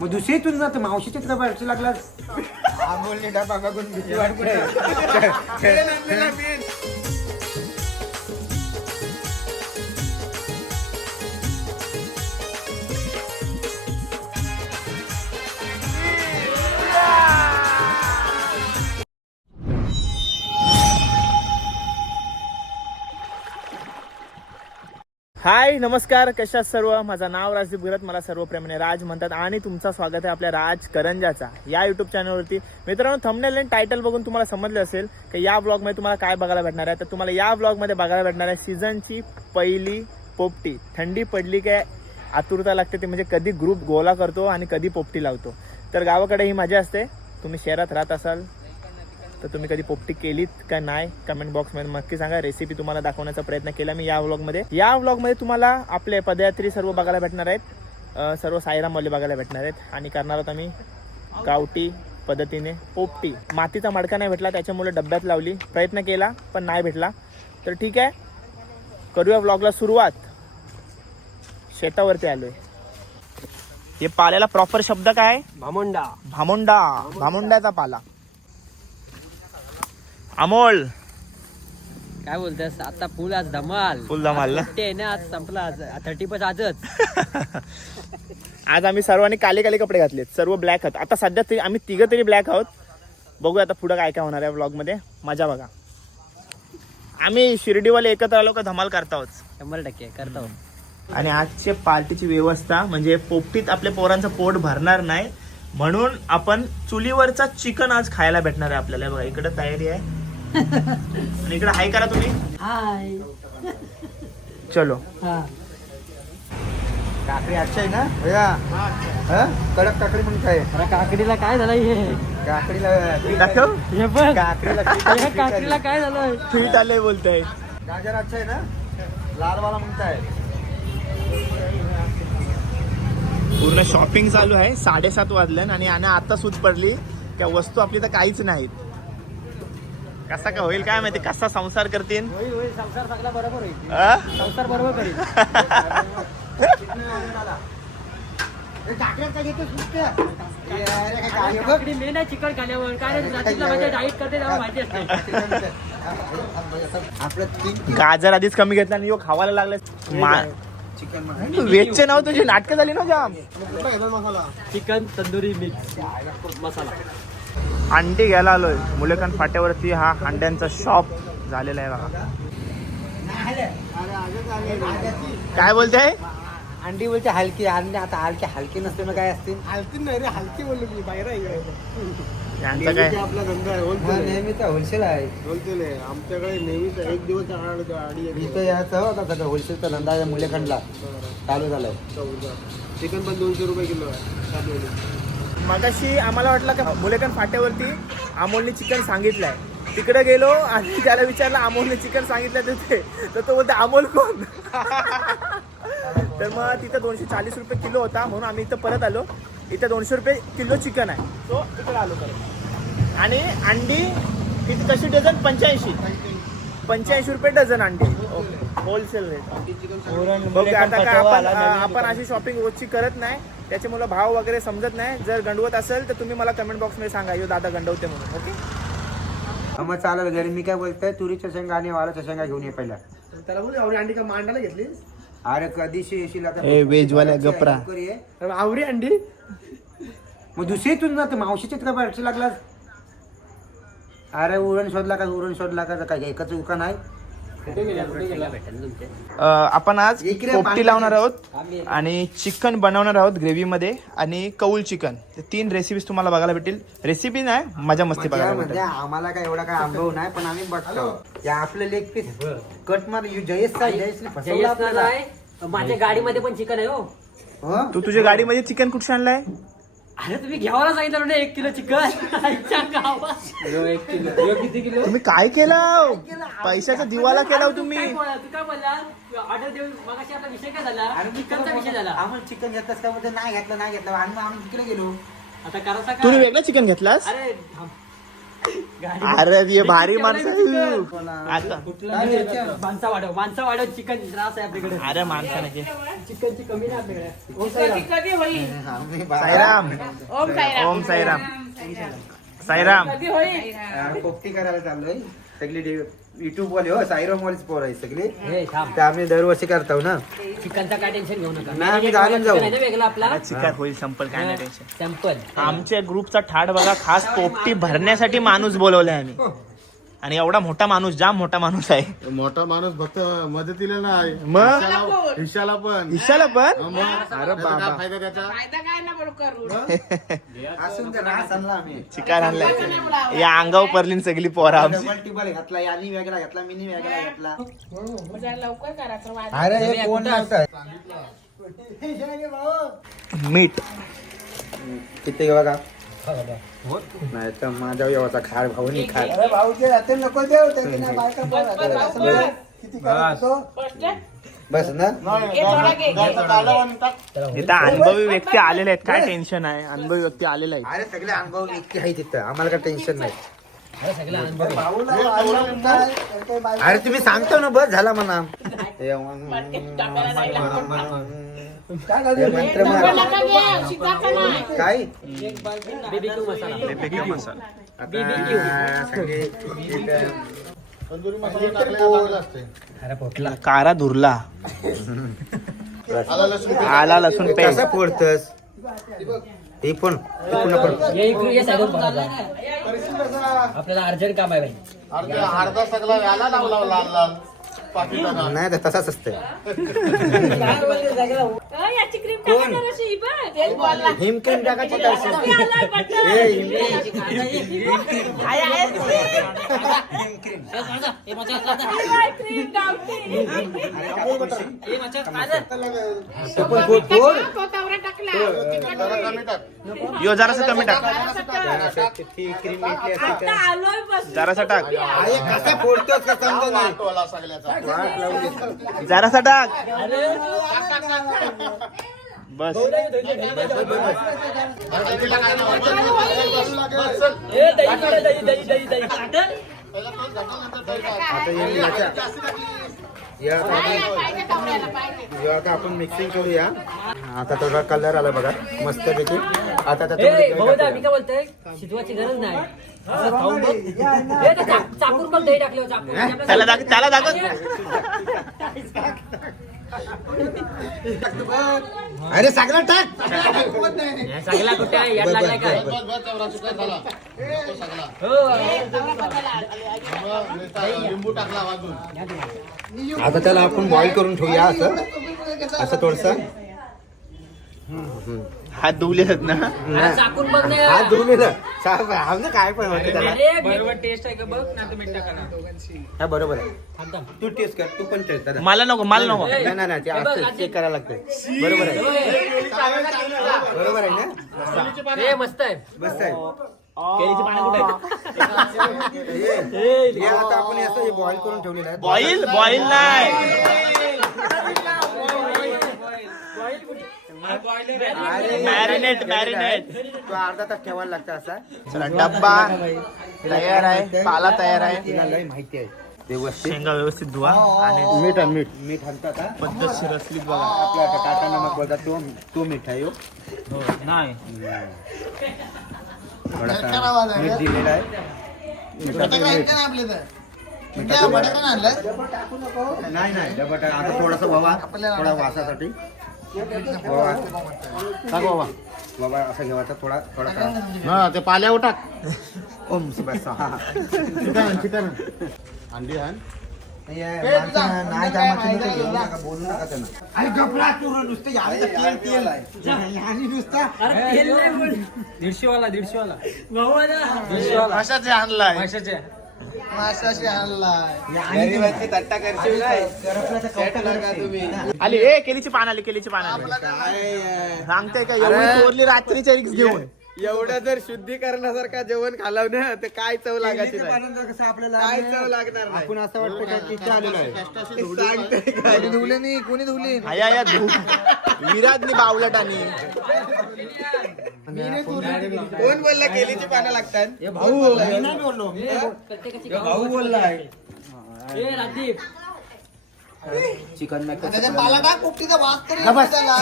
मग दुसरी तुझं ना मावशीच्या तुला बाहेरची लागला आंबोलने डबा बघून भीती वाटते. हाय नमस्कार कशा सर्व? माझं नाव राजदीप गुरत मला सर्व प्रेमाने राज म्हणतात आणि तुमचं स्वागत आहे आपल्या राज करंजाचा या युट्यूब चॅनलवरती मित्रांनो थंबनेल आणि टायटल बघून तुम्हाला समजलं असेल की या ब्लॉगमध्ये तुम्हाला काय बघायला भेटणार आहे. तर तुम्हाला या ब्लॉगमध्ये बघायला भेटणार आहे सीझनची पहिली पोपटी. थंडी पडली काय आतुरता लागते ते म्हणजे कधी ग्रुप गोला करतो आणि कधी पोपटी लावतो. तर गावाकडे ही मजा असते. तुम्ही शहरात राहत असाल तर तुम्ही कधी पोपटी केलीत का नाही कमेंट बॉक्समध्ये नक्की सांगा. रेसिपी तुम्हाला दाखवण्याचा प्रयत्न केला मी या व्लॉगमध्ये या व्लॉगमध्ये तुम्हाला आपले पदयात्री सर्व बघायला भेटणार आहेत. सर्व साईरामवाले बघायला भेटणार आहेत. आणि करणार आहोत आम्ही गावठी पद्धतीने पोपटी. मातीचा मडका नाही भेटला त्याच्यामुळे डब्यात लावली. प्रयत्न केला पण नाही भेटला. तर ठीक आहे. करूया व्लॉगला सुरुवात. शेतावरती आलोय. हे पाल्याला प्रॉपर शब्द काय? आहे? भामुंडा. भामुंडा. भामुंड्याचा पाला. अमोल. काय बोलतेस? आता फुल आज धमाल. फुल धमाल ना? ना आज संपला आज. थर्टी फर्स्ट आजच. आज आम्ही सर्वांनी काले काले कपडे घातलेत. सर्व ब्लॅक आहोत. आता सध्या तरी आम्ही तिघं तरी ब्लॅक आहोत. बघूया आता पुढं काय काय होणार आहे vlog मध्ये. मजा बघा. आम्ही शिर्डीवाले एकत्र आलो का धमाल करता आहोत शंभर टक्के करतो. आणि आजचे पार्टीची व्यवस्था म्हणजे पोपटीत आपल्या पोरांचं पोट भरणार नाही. म्हणून आपण चुलीवरचा चिकन आज खायला भेटणार आहे आपल्याला. बघा इकडे तयारी आहे. आणि इकडे हाय करा तुम्ही. हाय. चलो. काकडी अच्छा आहे ना? भैया. हं? कडक काकडी म्हणून काय? अरे काकडीला काय झालं हे? काकडीला पीठ दाखव हे बघ. काकडीला काकडीला आली. काय झालं ठीक आलंय बोलताय. गाजर अच्छा आहे ना? लालवाला म्हणताय पूर्ण शॉपिंग चालू आहे. साडेसात वाजलं आणि आणि आता सूट पडली. त्या वस्तू आपली तर काहीच नाहीत. कसा का होईल काय माहिती? कसा संसार करतील? होईल होईल. संसार सगळा बरोबर होईल. आ? संसार बरोबर करील. काकडी मेन आहे चिकन खाण्यावर काय रे रात्रीला माझ्या डाईट करते तेव्हा माहिती असते. आपलं तीन किलो. गाजर आधीच कमी घेतला आणि यो खावायला लागले. मा- चिकन तू वेजचे नाव तुझी नाटकं झाली ना जाम. Chicken tandoori mix. मसाला? अंडी घ्यायला आलोय. मुलेकन फाट्यावरती हा अंड्यांचा शॉप झालेला आहे बघा. काय बोलताय अंडी बोलते हलकी. अंडी आता हलकी हलकी नसते ना काय असते? हलकी नाही रे हलकी बोललो मी. बाहेर आहे. यांचं काय? आपला धंदा आहे हा, होलसेल नेहमीच होलसेल आहे. होलसेल आहे. आमच्याकडे नेहमीच एक दिवस आड गाडी येते. इथं याचं होता सगळं? होलसेलचा धंदा या मुलेखंडला. चालू झालाय. चिकन पण दोनशे रुपये किलो आहे. मगाशी आम्हाला वाटलं का मुलेकन फाट्यावरती अमोलने चिकन सांगितलंय. तिकडे गेलो आणि त्याला विचारलं अमोलने चिकन सांगितलं तिथे तर तो बोलतो अमोल कोण? तर मग तिथं दोनशे चाळीस रुपये किलो होता म्हणून आम्ही इथं परत आलो. इथं दोनशे रुपये किलो चिकन आहे. सो इकडे आलो परत. आणि अंडी किती कशी डझन? पंच्याऐंशी. पंच्याऐंशी रुपये डझन अंडी. ओके होलसेल रेट आता काय आपण आपण अशी शॉपिंग रोजची करत नाही. त्याच्यामुळे भाव वगैरे समजत नाही. जर गंडवत असेल तर तुम्ही मला कमेंट बॉक्समध्ये सांगा. यो दादा गंडवते म्हणून ओके? मग चालेल घरी. मी काय बोलतोय तुरीच्या शेंगा आणि वालाच्या शेंगा घेऊन ये पहिला. त्याला बोल आवडी अंडी का मांडायला घेतली? अरे कधीशी येशील आता? गप्रा. आवडी अंडी? मग दुसरी तुझं ना मावशीच्या तुला बाहेरची लागला अरे उरण शोधला का उरण शोधला का काय एकच दुकान आहे आपण आज पोपटी लावणार आहोत आणि चिकन बनवणार आहोत ग्रेव्ही मध्ये आणि कौल चिकन. ते तीन रेसिपीज तुम्हाला बघायला भेटेल रेसिपी नाही मजा मस्ती बघायला म्हणजे भेटेल आम्हाला काय एवढा काय अनुभव नाही पण आम्ही बघतो. या आपले लेग पीस कट मार जयेश माझ्या गाडीमध्ये पण चिकन आहे हो. हं? तू तुझ्या गाडीमध्ये चिकन कुठे आणलाय? अरे तुम्ही घ्यावाला सांगितलं म्हणजे एक किलो चिकन. आईच्या गावात. एक किलो. किती किलो? तुम्ही काय केलं? पैशाचा दिवाला केला हो तुम्ही. तू काय बोलला? ऑर्डर देऊन मगाशी आपला विषय काय झाला? चिकनचा विषय झाला. आम्हाला चिकन घेतलंस का म्हणजे नाही घेतलं नाही घेतलं. आणि मग आम्ही तिकडे गेलो. आता करायचा तुम्ही काय? वेगळं चिकन घेतलास? अरे थांब. अरे ये भारी माणसं. आता. माणसा वाढव माणसा वाढव चिकन त्रास आहे आपल्याकडे. अरे माणसाने चिकनची कमी नाही आपल्याकडे. हो साईराम. ओम साईराम. ओम साईराम. पोपटी करायला चाललोय. सगळी युट्यूब वाले हो साईराम वालीच पोर आहे सगळी. हे थांब. ते आम्ही दरवर्षी करतो ना. चिकनचा काय टेन्शन घेऊ नका. नाही, आम्ही गावाला जाऊ. चिकन आहे ना वेगळा आपला. चिकन होईल संपल काय नाही टेन्शन सॅम्पल आमच्या ग्रुपचा ठाट बघा खास पोपटी भरण्यासाठी माणूस बोलवलाय आम्ही. आणि एवढा मोठा माणूस जाम मोठा माणूस आहे. मोठा माणूस फक्त मदतीला नाही मग? हिशाला- हिशाला पण. ईशाला पण? मग? त्याचा काय फायदा त्याचा? फायदा काय ना बरं करू? असून तर रास आणला आम्ही. चिकार आणलाय या अंगावर पडली सगळी पोरा आमची. डबल टिबल घातला यानी वेगळा घातला मिनी वेगळा घातला. जरा लवकर करा तर अरे हे कोण मीठ. किती बघा? नाही तर माझ्या येवाचा खार भाऊनी खार बस ना. हे थोडा घे, घे. इथं अनुभवी व्यक्ती आलेले आहेत. काय टेन्शन आहे? अनुभवी व्यक्ती आलेले आहेत. अरे सगळे अनुभव व्यक्ती आहे तिथं आम्हाला काय टेन्शन नाही. अरे सगळा अनुभव. आहे. अरे तुम्ही सांगतो ना बस झाला म्हणा. मंत्र मार. काय? BBQ मसाला. आता सगळे तंदुरी मसाला असते कारा धुरला. आला लसूण आला लसूण हे पेस्ट. कसं फोडतस? हे पण पण आपण ये इकडून ये साईडून बघा आपल्याला अर्जंट काम आहे भाई अर्धा अर्धा सगळा याला लावला लाल लाल. नाही तर तसाच असतं याची क्रीम टाका जराशी, ही बघ. तेच बोलला. हिमक्रीम टाकायची बटन. ए, हिमक्रीम. आहे, आहे क्रीम. आहे गावठी. पण. तो तवरा टाकला. यो जरासा कमी टाक ती असती आता तर. आलोय बस जरासा टाक अरे कसं फोडतोस का समजा नाही सगळ्याचा. जरासा टाक बस. आता आपण- मिक्सिंग करूया. आता त्याचा कलर आला बघा. मस्त पैकी आता ए, त्याच्यामध्ये भाऊ दा, मी काय बोलतोय? शिजवायची गरज नाही. असं खाऊन बघ. ए, ते चा- चाकून बघ दही टाकलं चाकून. त्याला दाख त्याला दाखव अरे सगळं टाक. हे सगळा कुठे आहे? याड लागलाय काय? बस, बस, चवरा सुका झाला. तो सगळा. हो मग नुसता लिंबू टाकला वाजून आता त्याला आपण बॉईल करून ठेवूया असं. असं थोडस. हात धुवले आहेत ना अरे, चाकून बघ ना हात साफ आहे. आमचं काय पण म्हणते त्याला अरे, मी- हा बरोबर आहे. तू टेस्ट कर तू पण टेस्ट कर मला नको मला नको नाही नाही नाही ते हे बघ, असतं आजी. चेक करायला लागतंय बरोबर आहे बरोबर आहे ना ए, मस्त आहे बस आहे? हे हे आता आपण हे असं बॉईल करून ठेवलेलं आहे बॉईल बॉईल नाही मॅरिनेट मॅरिनेट तो अर्धा तास ठेवायला लागतं असा. चला डब्बा तयार आहे पाला तयार आहे. तिला लय माहिती आहे. व्यवस्थित. शेंगा व्यवस्थित धुवा आणि मीठ आणि मीठ. मीठ आणतात हा. पद्धतशीर असली बघा. आपला आता टाटा नमक बघा तो तो मीठ आहे हो. नाही. थोडासा मीठ दिलेला आहे. मिठाचं मीठ. मिठाचं मीठ. नाही नाही डबा टाक. आता थोडासा बाबा थोडा वासासाठी. टाक बाबा बाबा असं घेवायचा थोडा थोडासा हा ते पाल्यावर टाक ओम बस अंडी आण. नाही कामाची नको घेऊ नका, बोलू नका त्यांना. अरे गपला तू नुसतं यावेळेला तेल तेल. आहे आणि नुसता अरे, तेल नाही बोल. दीडशेवाला दीडशेवाला. भाऊ दीडशेवाला. कशाचे आणलाय. माशाचे गरिबाची तट्टा करशील. आली ए केलीची पान आली केलीची पान आली. सांगते का एवढी चोरली रात्रीच्या रिक्स घेऊन. एवढं जर शुद्धीकरणासारखा जेवण खालाव ना तर काय चव लागायची नाही. कसं आपल्याला काय चव लागणार नाही. आपण असं वाटतं काय तिथे आलेलो आहे? सांगतोय काय? कोणी धुले नाही? कोणी धुले आया या धू विराटनी बावलट आणि कोण बोलला? केलीची पानं लागतात. भाऊ बोललो? चिकन त्याच्या पाला टाक पोपटीचा वास तरी येतो त्याला.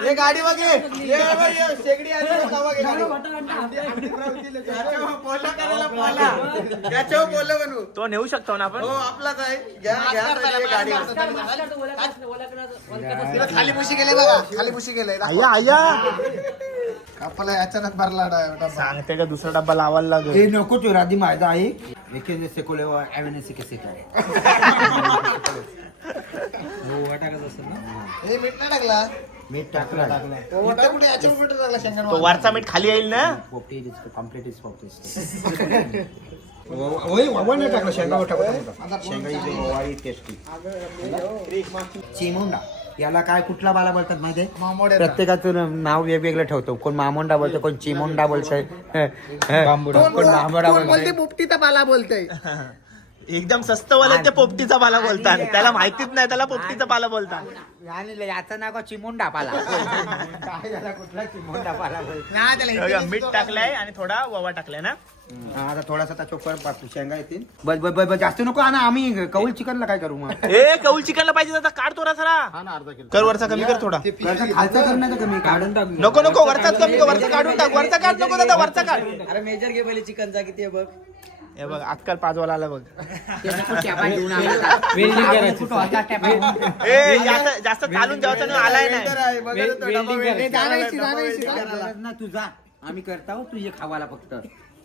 ये गाडी बघ. ये. ये बघ, ये. शेगडी आली बघ, तवा घे गाडी. याच्यावर पोला करायला पोला. याच्यावर पोलं बनवू. तो नेऊ शकतो ना आपण? हो आपलाच आहे. घ्या घ्या तर ये गाडी. तिला खाली पुशी गेले बघा. खाली पुशी गेले. आया आया. आपला अचानक भरला डबा. सांगते का दुसरा डब्बा लावायला लागेल. हे नको तो राधी माझा आहे. एकेने सेकोले ॲव्हेने सेके सेके हे मीठ नाही टाकला. मीठ टाकला. मोठा कुठे? याच्यावर कुठे टाकला? शेंगण तो वरचा मीठ खाली येईल ना? पोपटी कंप्लीट इज पोपटी होय वावळ नाही टाकलं शेंगा टाकला. शेंगा इथे गोवाळी टेस्टी चिमुंडा. याला काय कुठला बाला बोलतात मामोड्या प्रत्येकाचं नाव वेगवेगळं ठेवतो. कोण मामोंडा बोलतो कोण चिमोंडा बोलतोय. कोण मामोडा बोलतोय पोपटीचा पाला बोलतोय. एकदम स्वस्त वाले ते पोपटीचा पाला बोलतात. त्याला माहितीच नाही त्याला पोपटीचा पाला बोलतात. आणि याचं नाव चिमुंडा पाला? काय झाला कुठला चिमुंडा पाला ना त्याला मीठ टाकलंय आणि थोडा ववा टाकलाय ना? हा, आता थोडासा त्या चोपर पाहतो शेंगा येतील. बस बस बस बस, जास्त नको आणि आम्ही कौल चिकनला काय करू मग? ए कौल चिकनला पाहिजे आता काढ थोडा सरा कर वरचा कमी कर थोडा. वरचा खालचा कर नाही कमी? काढून टाक नको नको वरचाच कमी कर वरचा काढून टाक वरचा काढ नको दादा वरचा काढ. अरे मेजर घे पहिले चिकनचा किती आहे बघ. हे बघ आजकाल पाचवाला आला बघ. ए जास्त जास्त चालून जेवायचं नाही आलाय नाही. ना तू जा. आम्ही करता हो, तू ये खावाला फक्त.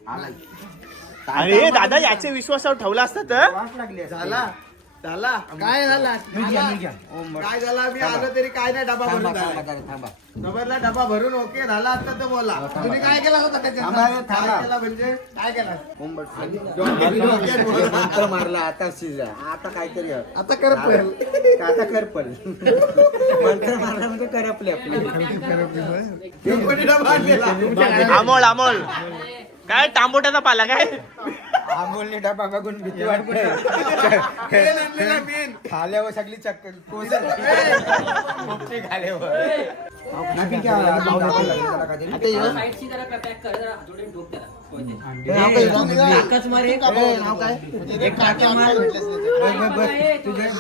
आला अरे दादा याचे विश्वासावर ठेवला असता तर? लागली. झाला. झाला. काय झाला? घ्या, घ्या. काय झाला? मी आलो तरी काय नाही डबा भरून थांबा, झाला. थांबा. डबा भरून ओके झाला आता तर बोला. तुम्ही काय केला होता त्याच्यात? थांबा, रे, थांबा. काय केला म्हणजे? काय केला? मंत्र मारला आता शिजा. आता काहीतरी आहे. आता कर पळ. आता करपल. मंत्र मारला म्हणजे करपले आपले. कोणी डबा आणलेला? अमोल अमोल. काय तांबोट्याचा पाला काय? आंबोलने डबा बघून भीती वाटते पेन. खाल्यावर सगळी चक्कर कोसळ. पोपटी खाल्यावर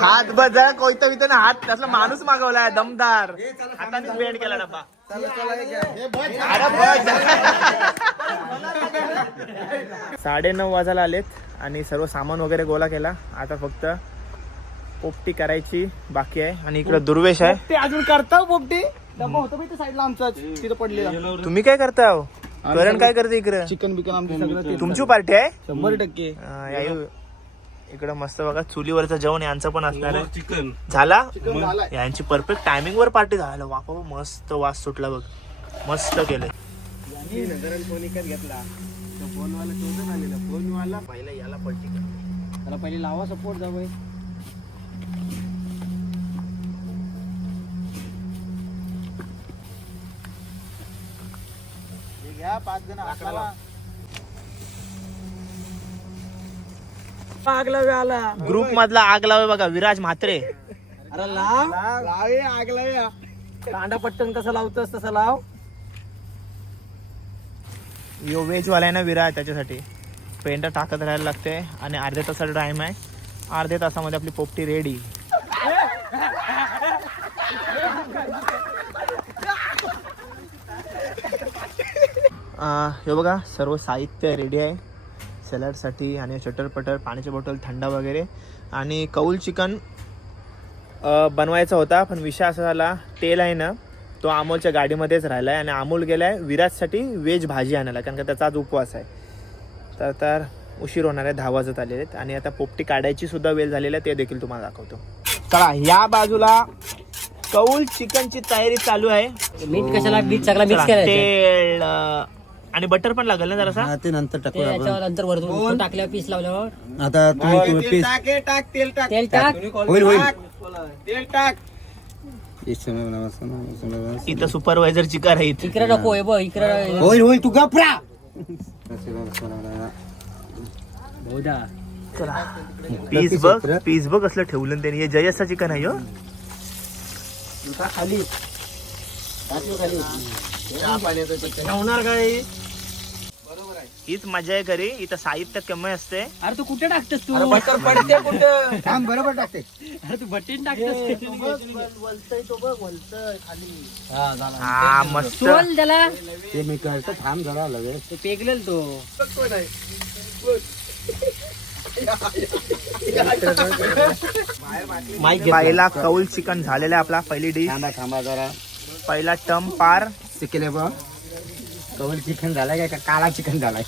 हात बदल कोयता बित हात त्यातला माणूस मागवलाय दमदार. हाताने बेंड केला डबा साडे नऊ वाजायला आलेत आणि सर्व सामान वगैरे गोळा केला. आता फक्त पोपटी करायची बाकी आहे. आणि इकडे दुर्वेश आहे. ते अजून करता पोपटी? डबा होता मी साईडला आमचा तिथं पडलेला. तुम्ही काय करता हो? करण काय करते इकडे? चिकन बिकन आमचं सगळं ते तुमची पार्टी आहे? शंभर टक्के. अं, यायू इकडं मस्त बघा चुलीवरचं जेवण यांचं पण असणार आहे. झाला? यांची परफेक्ट टायमिंग वर पार्टी झाला. वापा मस्त वास सुटला बघ. मस्त केलंय. फोन विकत घेतला? तो फोनवाला शोधून आलेला. फोनवाला पहिला याला पलटी त्याला पहिले लावा सपोर्ट जावं घ्या पाच जण आपल्याला आग लावे आला. ग्रुप मधला आग लावे बघा विराज म्हात्रे. अरे लाव. लावे. आग लावे. कांदा पट्टन कसं लावतोस तसं लाव. यो व्हेज वाला आहे ना विराज त्याच्यासाठी. पेंट टाकत राहायला लागते आणि अर्ध्या तासाचा टाइम आहे. अर्ध्या तासामध्ये आपली पोपटी रेडी हे बघा सर्व साहित्य रेडी आहे. सॅलडसाठी आणि चटरपटर पाण्याची बॉटल थंडा वगैरे. आणि कौल चिकन बनवायचा होता पण विषय असा झाला तेल आहे ना तो अमोलच्या गाडीमध्येच राहिला आहे आणि अमोल गेलाय विराजसाठी व्हेज भाजी आणायला कारण का त्याचा आज उपवास आहे. तर तर उशीर होणार आहे दहा वाजत आलेले आहेत. आणि आता पोपटी काढायची सुद्धा वेळ झालेली आहे ते देखील तुम्हाला दाखवतो. चला या बाजूला कौल चिकनची तयारी चालू आहे. मीठ कशाला? बीट सगळा मिक्स तेल आणि बटर पण लागेल ना जरासा? हा, ते नंतर टाकू आपण नंतर वरतून टाकल्यावर पीस लावल्यावर. आता तुम्ही पीस टाक हे टाक तेल टाक. तेल टाक. होईल होईल. तेल टाक. इथं सुपरवायझर चिकार आहेत इकडे नको हे बघ इकडे होईल होईल तू गपरा पीस बघ पीस बघ असलं ठेवलं त्याने. हे जयसा चिकन आहे हो. ठेवणार काय? हीच मजा आहे घरी इथं साहित्य कमी असते. अरे तू कुठे टाकतोस तू? बटर पडते कुठं? थांब बरोबर टाकते. अरे तू बटीन टाकतोस हा मस्त. चोल त्याला. ते मी करतो थांब जरा लगेच. ते पेगलेल तो. पहिला कौल चिकन झालेला आहे आपला पहिली डिश थांबा थांबा जरा. पहिला टम पार. शिकले बघ कवल चिकन झालाय का काळा चिकन झालाय?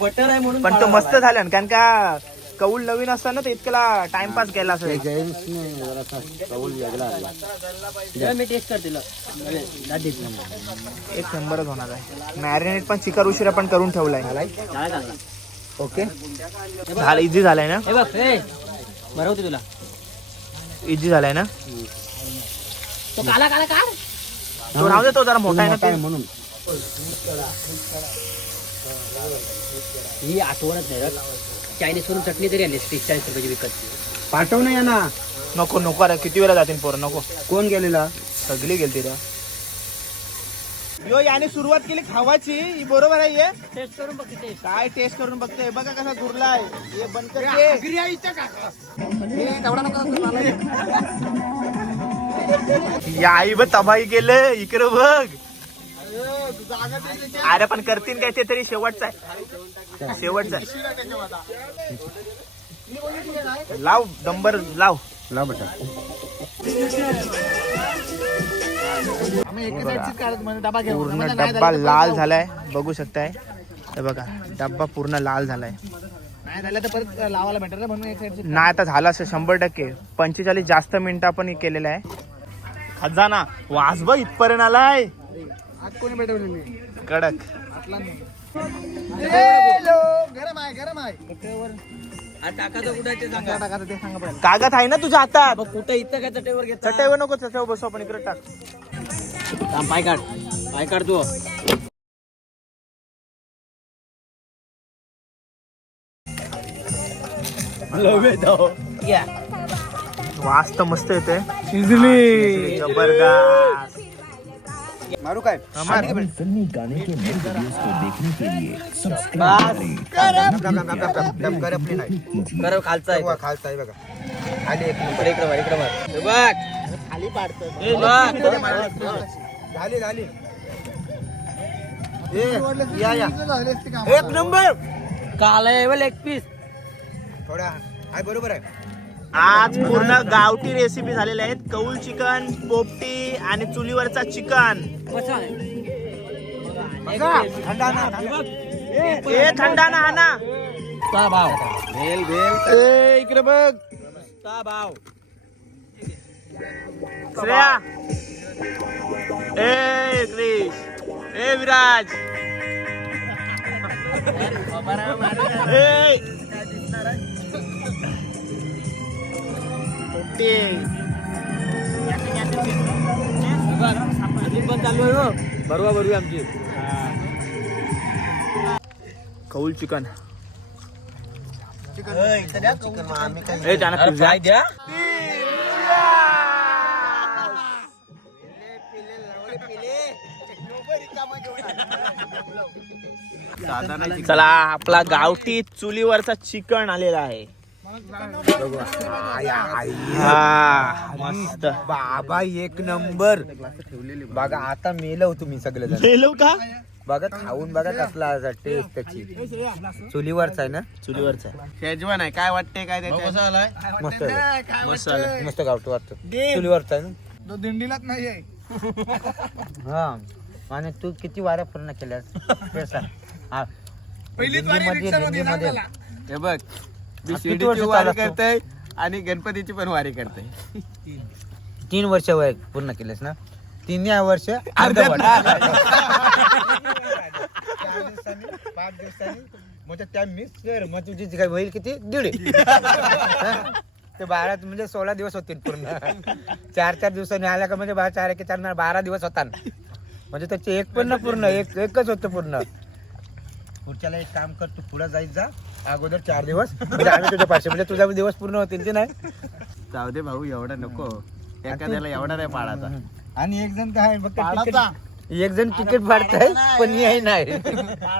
बटर आहे म्हणून पण तो मस्त झाला ना, कारण का कौल नवीन असताना तर इतकला टाइमपास केला असेल. कवल वेगळा मी टेस्ट करते. एक नंबरच होणार आहे. मॅरिनेट पण चिकन उशिरा पण करून ठेवलाय. ओके. झालं इझी झालाय ना? बघ बरं होते तुला. इझी झालाय ना? तो काला काला काढ तो राहू दे तो जरा मोठा आहे ना. म्हणून. ही आठवणच नाही रे. चायनीज वरून चटणी तरी आली तीस चाळीस रुपयाची विकत पाठव ना या ना नको नको अरे किती वेळा जातील पोरं नको. कोण गेलेला? सगळी गेलती रे. यो याने सुरुवात केली खावाची. ही बरोबर आहे हे? टेस्ट करून बघ टेस्ट काय टेस्ट करून बघते बघा कसा दुरलाय हे बंद कर ते. या. आई बघ तबाही केलं इकडं बघ. अरे पण करतील काय ते तरी शेवटचा आहे. शेवटचा आहे. लाव डंबर लाव. ला बेटा. पूर्ण डब्बा लाल झालाय. बघू शकताय. हे बघा डब्बा पूर्ण लाल झालाय. नाही आता झाला असेल शंभर टक्के. पंचेचाळीस जास्त मिनिटं आपण हे केलेलं आहे. खजाना वास बघ इथपर्यंत आलाय. कडक. गरम आहे गरम आहे. टाकाचं ते सांगा. कागद आहे ना तुझ्या हातात बघ कुठं इथं काय चटेवर घेत चटईवर नको चटईवर बसू आपण इकडे टाक. पाय काढ. पाय काढ तू. वास तर मस्त येते शिजली जबरदस्त. मारू काय? खालचा आहे बघा खाली एक इकडे इकडे मार इकडे मार बघ. खाली पाडतं बघ. झाली झाली. ए, या या. एक नंबर. काला आहे लेग पीस थोडा. आहे बरोबर आहे. आज पूर्ण गावठी रेसिपी झालेल्या आहेत. कौल चिकन पोपटी आणि चुलीवरचा चिकन. थंडा ना ए थंडा ना. भाव. भेल भेल. ए इकडे बघ. ता भाव. श्रेया. ए क्रिश. ए विराज. ए. पोपटी पण चालू आहे हो. बरोबर बरोबर आमची. कौल चिकन. चिकन ए त्यानं पिझ्झा द्या. चला आपला गावठी चुलीवरचा चिकन आलेला आहे. हा मस्त बाबा एक नंबर. बघा आता मेलो तुम्ही सगळे जण गेलो का? बघा खाऊन बघा कसला टेस्ट त्याची. चुलीवरच आहे ना? चुलीवरचा शेजवान आहे. काय वाटते काय त्याच्या मस्त आहे. मस्त मस्त गावतो वाटतं. चुलीवरच आहे ना? तो दिंडीलाच नाही हा. आणि तू किती वाऱ्या पूर्ण केल्यास? ते सांग. हा. दिंडीमध्ये दिंडीमध्ये. हे बघ मी किती शिर्डीची वर्ष वारी चालत तू? करतोय आणि गणपतीची पण वारी करतोय तीन वर्ष वय पूर्ण केलेस ना तीन या वर्ष अर्धवट. पाच दिवसांनी मग त्या मिस कर मग तुझी जी काय होईल किती दीड हा? ते बारा म्हणजे सोळा दिवस होतील पूर्ण चार चार दिवसांनी आल्या का म्हणजे बारा चार एक चार बारा दिवस होता म्हणजे त्याचे एक पण ना पूर्ण एक एकच होतं पूर्ण पुढच्याला एक काम कर तू पुढे जायच जा अगोदर चार दिवस. म्हणजे आम्ही तुझ्या पाचशे म्हणजे तुझा दिवस पूर्ण होतील ते नाही? जाऊ दे भाऊ एवढा नको. एखाद्याला एवढा नाही पाडाचा आणि एक जण काय फक्त तिकीट एक जण तिकीट फाडताय पण हे नाही.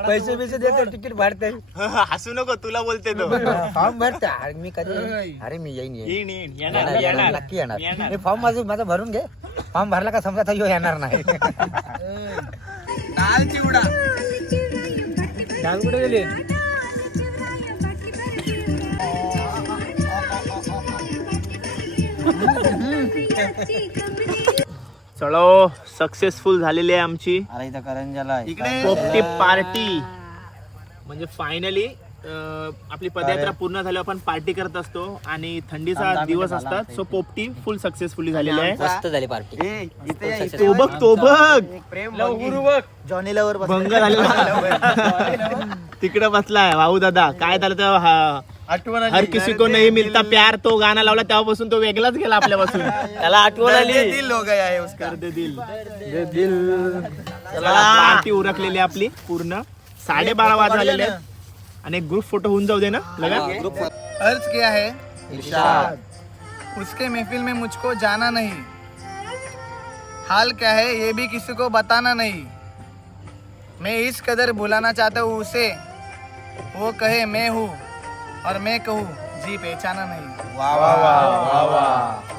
पैसे बिसे देतो तिकीट फाडताय हसू नको तुला बोलते तो. फॉर्म भरता अरे मी कधी अरे मी येईन येईन. येईन येईन. येणार, येणार येणार, येणार नक्की येणार. मी फॉर्म माझं माझा भरून घे. फॉर्म भरला का समजा आता ह्यो येणार नाही. दाल चिवडा. कुठे गेली? चलो सक्सेसफुल झालेली आहे आमची. अरे इथं करंजाला पोपटी पार्टी म्हणजे फायनली आपली पदयात्रा पूर्ण झाल्यावर आपण पार्टी करत असतो आणि थंडीचा दिवस असतात. सो पोपटी फुल सक्सेसफुली झालेली आहे. मस्त झाली पार्टी तो बघ तो बघ. जॉनी लवर भंग. झालेला. तिकडे बसलाय भाऊ दादा. काय झालं तर आठवण हर किसी को नहीं मिलता प्यार तो गाणं लावला तेव्हापासून तो वेगळाच गेला आपल्यापासून. त्याला आठवण आली. दिल हो गया है उसका. कर दे दिल. दे दिल. पार्टी उरकलेली आपली पूर्ण. साडेबारा वाज झालेले आहेत. आणि ग्रुप फोटो होऊन जाऊ दे ना लगा. अर्ज किया है? उसके महफिल में मुझको जाना नहीं। हाल क्या है ये भी किसी को बताना नहीं। मैं इस कदर बुलाना चाहता हूँ उसे वो कहे मैं हूँ। और मैं कहूँ जी पहचाना नहीं।